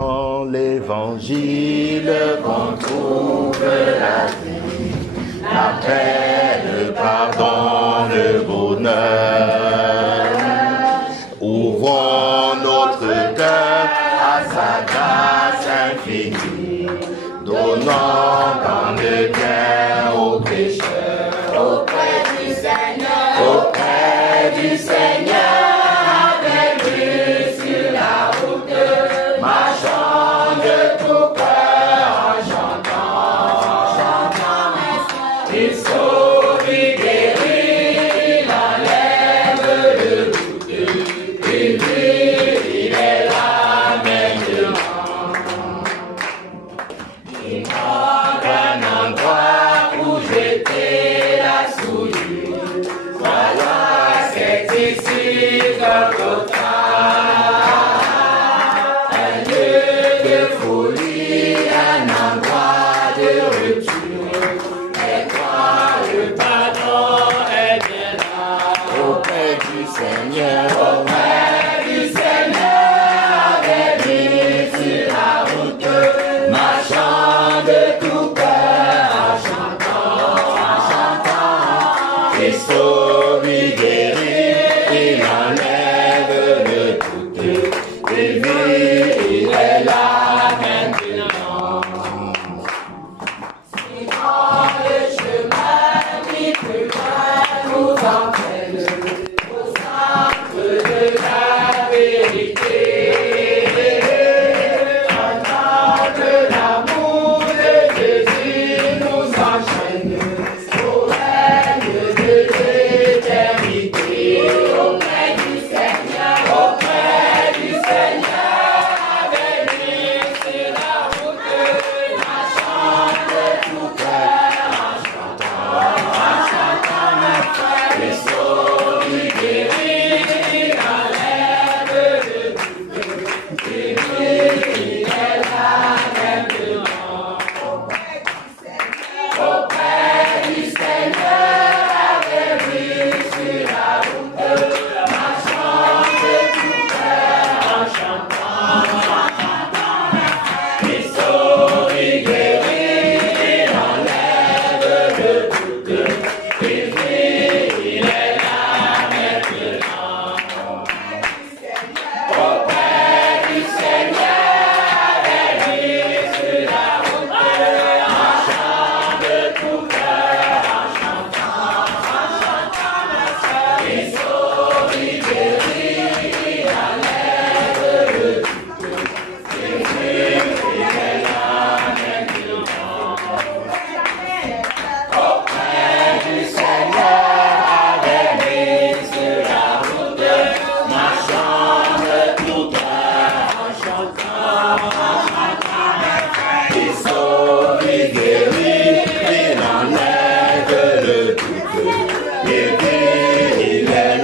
Dans l'évangile qu'on trouve la vie, la paix, le pardon, le bonheur. Ouvrons notre cœur à sa grâce infinie, donnant tant de bien aux pécheurs. Auprès du Seigneur, avec lui sur la route, marchant de tout cœur en chantant, il sauve, il guérit, il enlève le doute, et lui, il est là maintenant. Il manque un endroit où jeter la souillure, voilà, c'est ici Golgotha. Un lieu de folie, un endroit de rupture, et quand le pardon est bien là, auprès du Seigneur, avec lui sur la route, marchant de tout cœur en chantant, il sauve, il guérit, il enlève le doute, il vit, il est là maintenant. Si dans le chemin qui plus loin nous entraîne au centre de la vérité, pendant que l'amour de Jésus nous enchaîne au règne de l'éternité. Auprès du Seigneur, avec lui sur la route, marchant de tout cœur en chantant, il sauve, il guérit, il enlève le doute, et lui, il est là maintenant. Auprès du Seigneur, avec lui sur la route, marchant de tout cœur en chantant, il sauve, il guérit, il enlève le doute, et lui, il est là maintenant. Auprès du Seigneur, avec lui sur la route, marchant de tout cœur en chantant, il sauve, il guérit, il enlève le doute, et lui, il est là maintenant. Auprès du Seigneur, avec lui sur la route, marchant de tout cœur en chantant, il sauve, il guérit, il enlève le doute, et lui, il est là maintenant.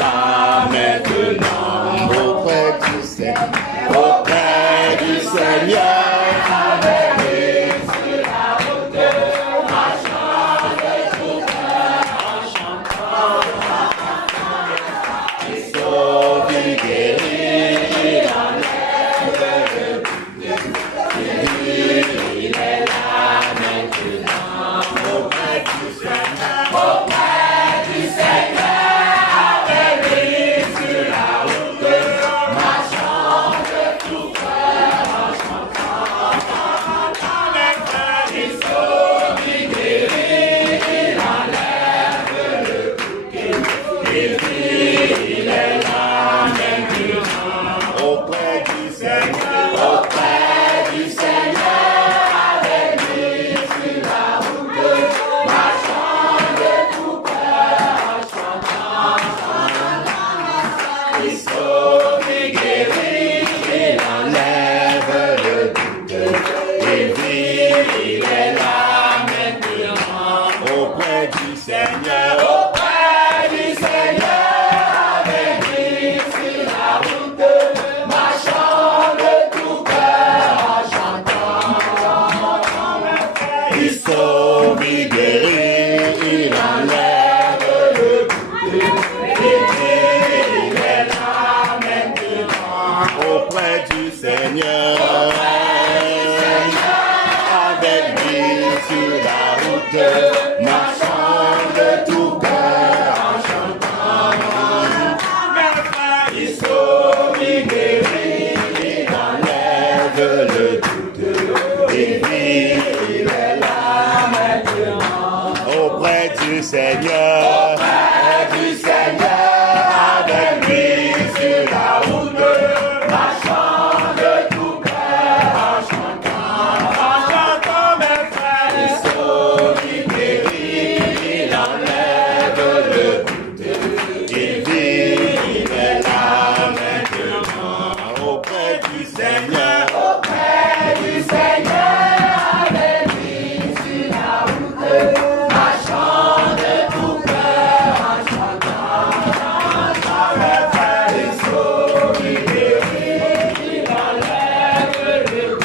Auprès du Seigneur, avec lui sur la route, marchant de tout cœur en chantant, il sauve, il guérit, il enlève le doute, et lui, il est là maintenant. Auprès du Seigneur, avec lui sur la route, marchant de tout cœur en chantant. enlève le doute. Il vit, il est là maintenant. Auprès du Seigneur. Auprès du Seigneur, avec lui sur la route, marchant de tout cœur, en chantant mes frères. Il sauve, il guérit, il enlève le doute. Il vit, il est là maintenant. Auprès du Seigneur. Auprès du Seigneur, avec lui sur la route, marchant de tout cœur, en chantant mes frères. Il sauve, il guérit, il enlève le doute.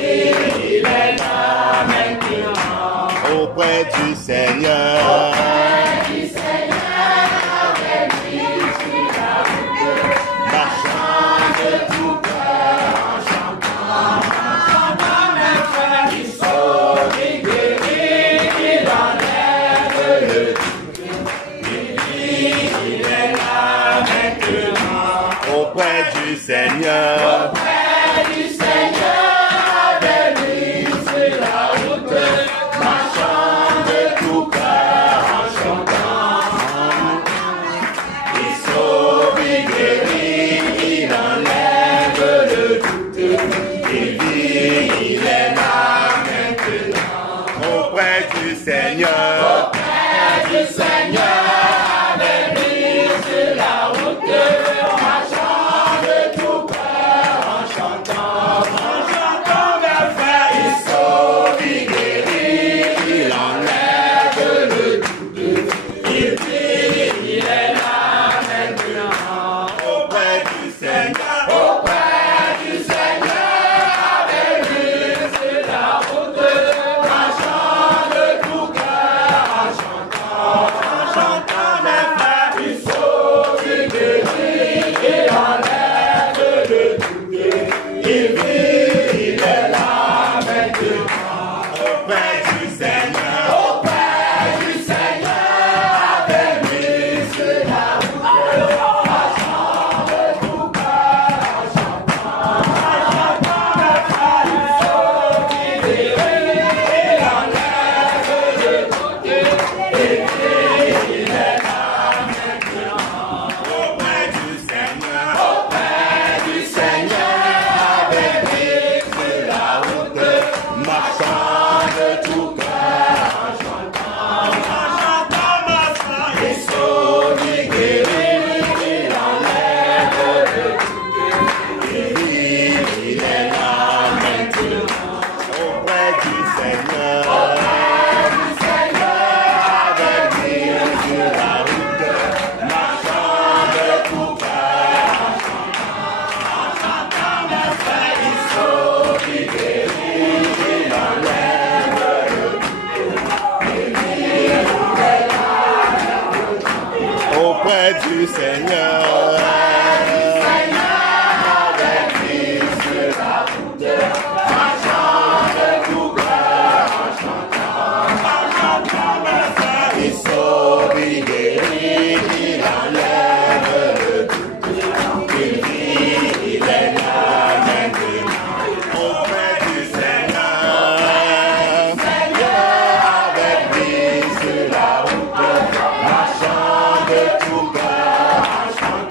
Il est là maintenant. Auprès du Seigneur. Auprès du Seigneur, avec lui sur la route, marchant de tout cœur, en chantant mes frères. Il sauve, il guérit, il enlève le doute. Il est là maintenant. Auprès du Seigneur. Auprès du Seigneur, avec lui sur la route, marchant de tout cœur, en chantant. Il sauve, il guérit, il enlève le doute. Il vit, il est là maintenant. Auprès du Seigneur. Auprès du Seigneur, avec lui sur la route, marchant de tout cœur, en chantant mes frères. Il sauve, il guérit, il enlève le doute. Il vit, il est là maintenant. Auprès du Seigneur. Auprès du Seigneur, avec lui sur la route, marchant de tout cœur, en chantant mes frères. Il sauve, il guérit, il enlève le doute. Il vit, il est là maintenant. Auprès du Seigneur. Auprès du Seigneur, avec lui sur la route, marchant de tout cœur, en chantant mes frères. Il sauve, il guérit, il enlève le doute. Il vit, il est là maintenant. Auprès du Seigneur. Auprès du Seigneur, avec lui sur la route, marchant de tout cœur, en chantant mes frères. Il sauve, il guérit, il enlève le doute. Il vit, il est là maintenant. Auprès du Seigneur. Auprès du Seigneur, avec lui sur la route, marchant de tout cœur, en chantant mes frères. Il sauve, il guérit, il enlève le doute. Il vit, il est là maintenant. Auprès du Seigneur. Avec lui sur la route, marchant de tout cœur, en chantant mes frères. Il sauve, il guérit, il enlève le doute. Il vit, il est là maintenant. Auprès du Seigneur. Avec lui sur la route, marchant de tout cœur, en chantant.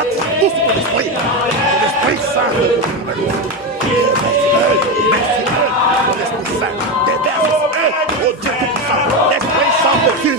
baptise tous pour l'Esprit. L'Esprit Saint de Dieu. Merci pour l'Esprit Saint. Déverse oh Dieu Tout-Puissant. L'Esprit Saint de Dieu.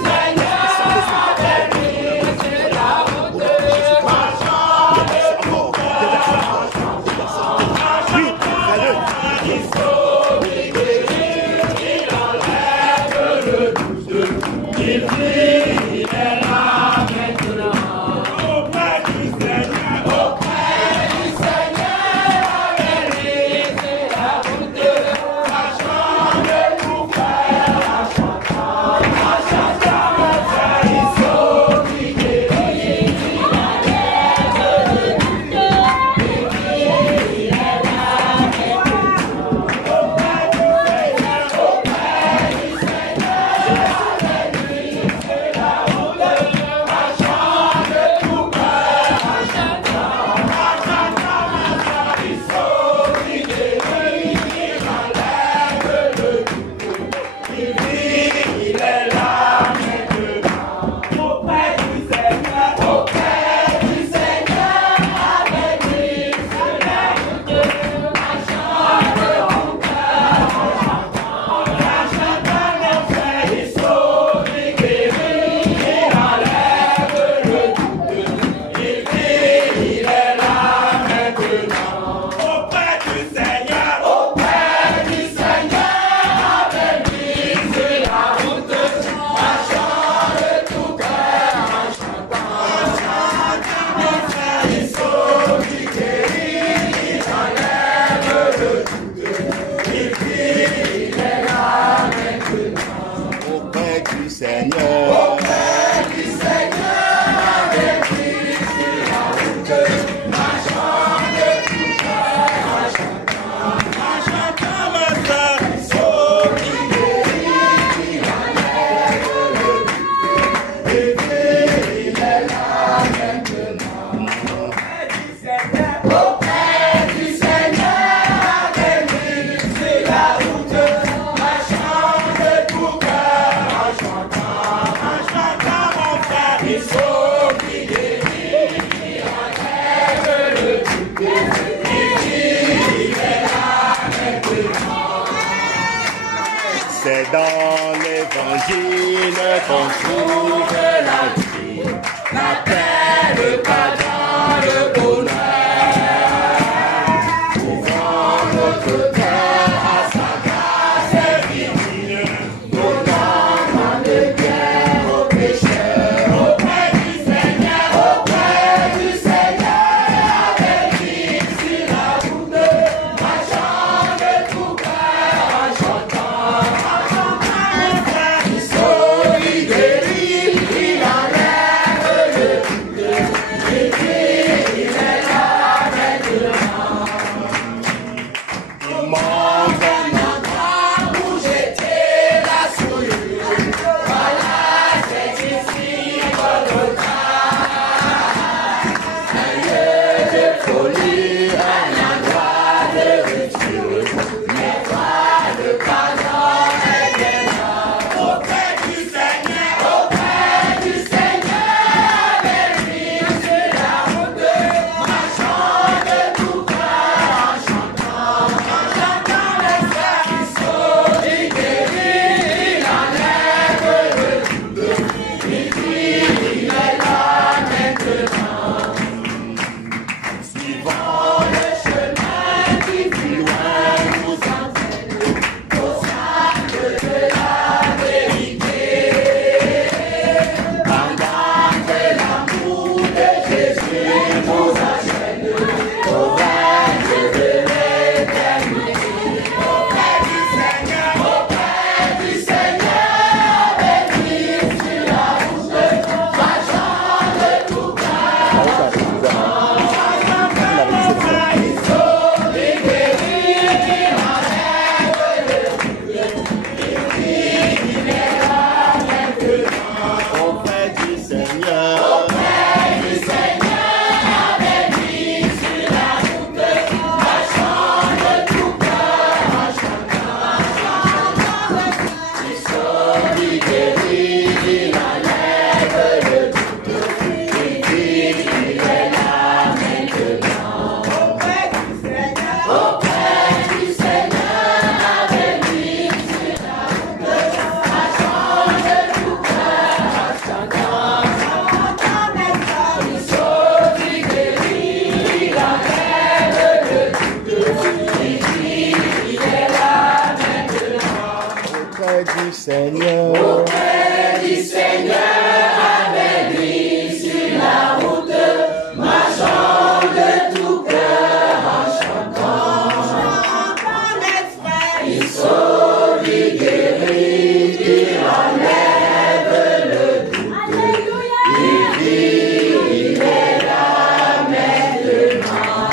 C'est dans l'évangile qu'on trouve la vie, la paix, le pardon, le bonheur. Ouvrons notre cœur à sa grâce divine, donnant de bien aux pécheurs. Auprès du Seigneur, avec lui sur la route, marchant de tout cœur en chantant. Il guérit, il enlève le du Seigneur. Auprès du Seigneur, avec lui sur la route, marchant de tout cœur en chantant. Il sauve, il guérit, il enlève le doute. Il vit, il est là maintenant.